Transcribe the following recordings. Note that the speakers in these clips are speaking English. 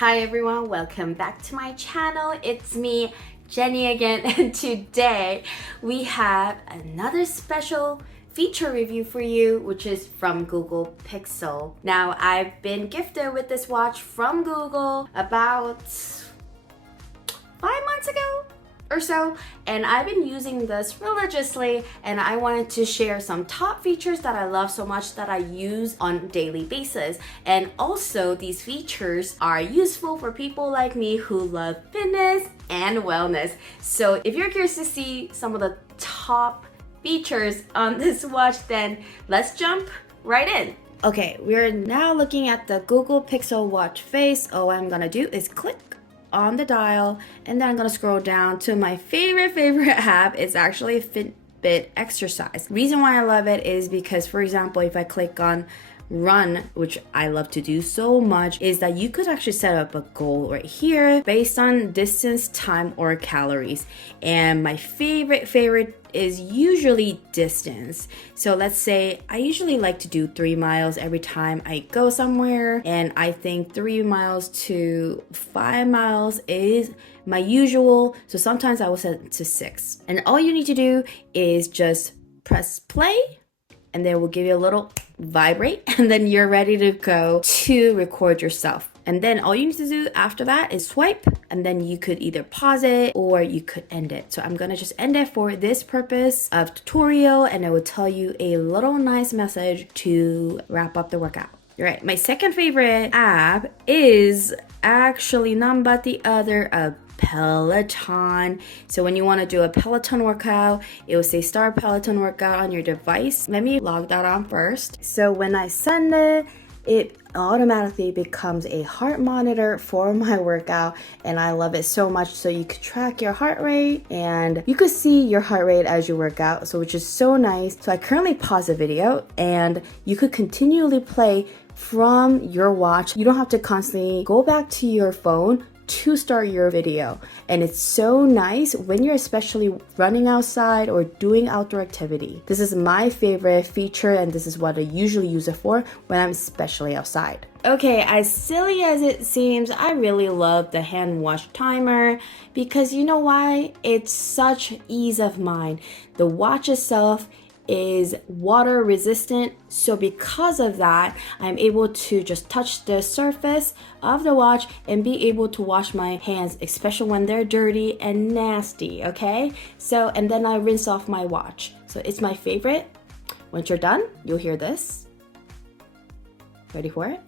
Hi everyone, welcome back to my channel. It's me, Jenny again, and today we have another special feature review for you, which is from Google Pixel. Now, I've been gifted with this watch from Google about 5 months ago or so, and I've been using this religiously, and I wanted to share some top features that I love so much that I use on a daily basis. And also, these features are useful for people like me who love fitness and wellness. So if you're curious to see some of the top features on this watch, then let's jump right in. Okay, we're now looking at the Google Pixel watch face. All I'm gonna do is click on the dial, and then I'm gonna scroll down to my favorite app. It's actually Fitbit Exercise. Reason why I love it is because, for example, if I click on run, which I love to do so much, is that you could actually set up a goal right here based on distance, time, or calories. And my favorite is usually distance. So let's say I usually like to do 3 miles every time I go somewhere, and I think 3 miles to 5 miles is my usual. So sometimes I will set it to 6. And all you need to do is just press play, and then we'll give you a little vibrate, and then you're ready to go to record yourself. And then all you need to do after that is swipe, and then you could either pause it or you could end it. So I'm gonna just end it for this purpose of tutorial, and it will tell you a little nice message to wrap up the workout. All right, my second favorite app is actually none but the other Peloton. So when you want to do a Peloton workout, it will say start Peloton workout on your device. Let me log that on first. So when I send it, it automatically becomes a heart monitor for my workout, and I love it so much. So you could track your heart rate, and you could see your heart rate as you work out, so which is so nice. So I currently pause the video, and you could continually play from your watch. You don't have to constantly go back to your phone to start your video. And it's so nice when you're especially running outside or doing outdoor activity. This is my favorite feature, and this is what I usually use it for when I'm especially outside. Okay, as silly as it seems, I really love the hand wash timer because you know why? It's such ease of mind. The watch itself is water resistant, so because of that, I'm able to just touch the surface of the watch and be able to wash my hands, especially when they're dirty and nasty. Okay, so and then I rinse off my watch. So it's my favorite. Once you're done, you'll hear this. Ready for it?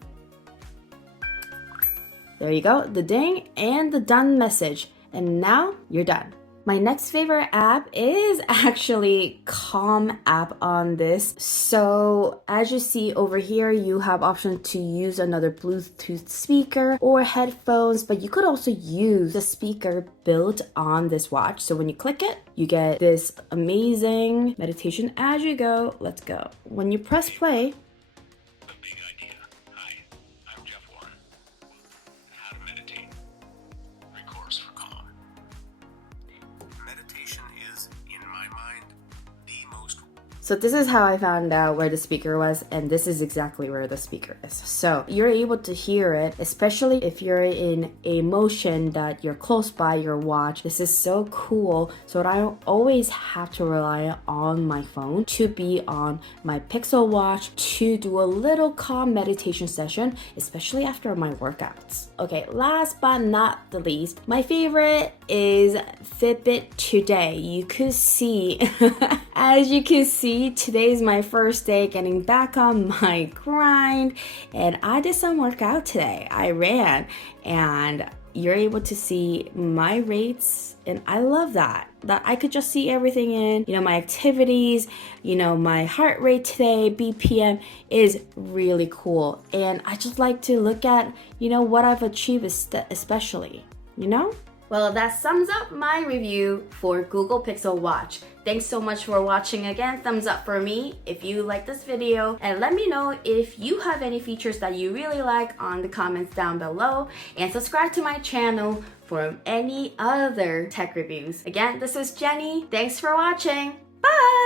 There you go, the ding and the done message, and now you're done. My next favorite app is actually Calm app on this. So as you see over here, you have option to use another Bluetooth speaker or headphones, but you could also use the speaker built on this watch. So when you click it, you get this amazing meditation as you go. Let's go. When you press play, so this is how I found out where the speaker was, and this is exactly where the speaker is. So you're able to hear it, especially if you're in a motion that you're close by your watch. This is so cool. So I don't always have to rely on my phone to be on my Pixel watch to do a little calm meditation session, especially after my workouts. Okay, last but not the least, my favorite is Fitbit Today. You could see, as you can see, today is my first day getting back on my grind, and I did some workout today. I ran, and you're able to see my rates, and I love that I could just see everything in, my activities, my heart rate today, BPM is really cool. And I just like to look at, what I've achieved especially, Well, that sums up my review for Google Pixel Watch. Thanks so much for watching again. Thumbs up for me if you like this video, and let me know if you have any features that you really like on the comments down below, and subscribe to my channel for any other tech reviews. Again, this is Jenny. Thanks for watching. Bye!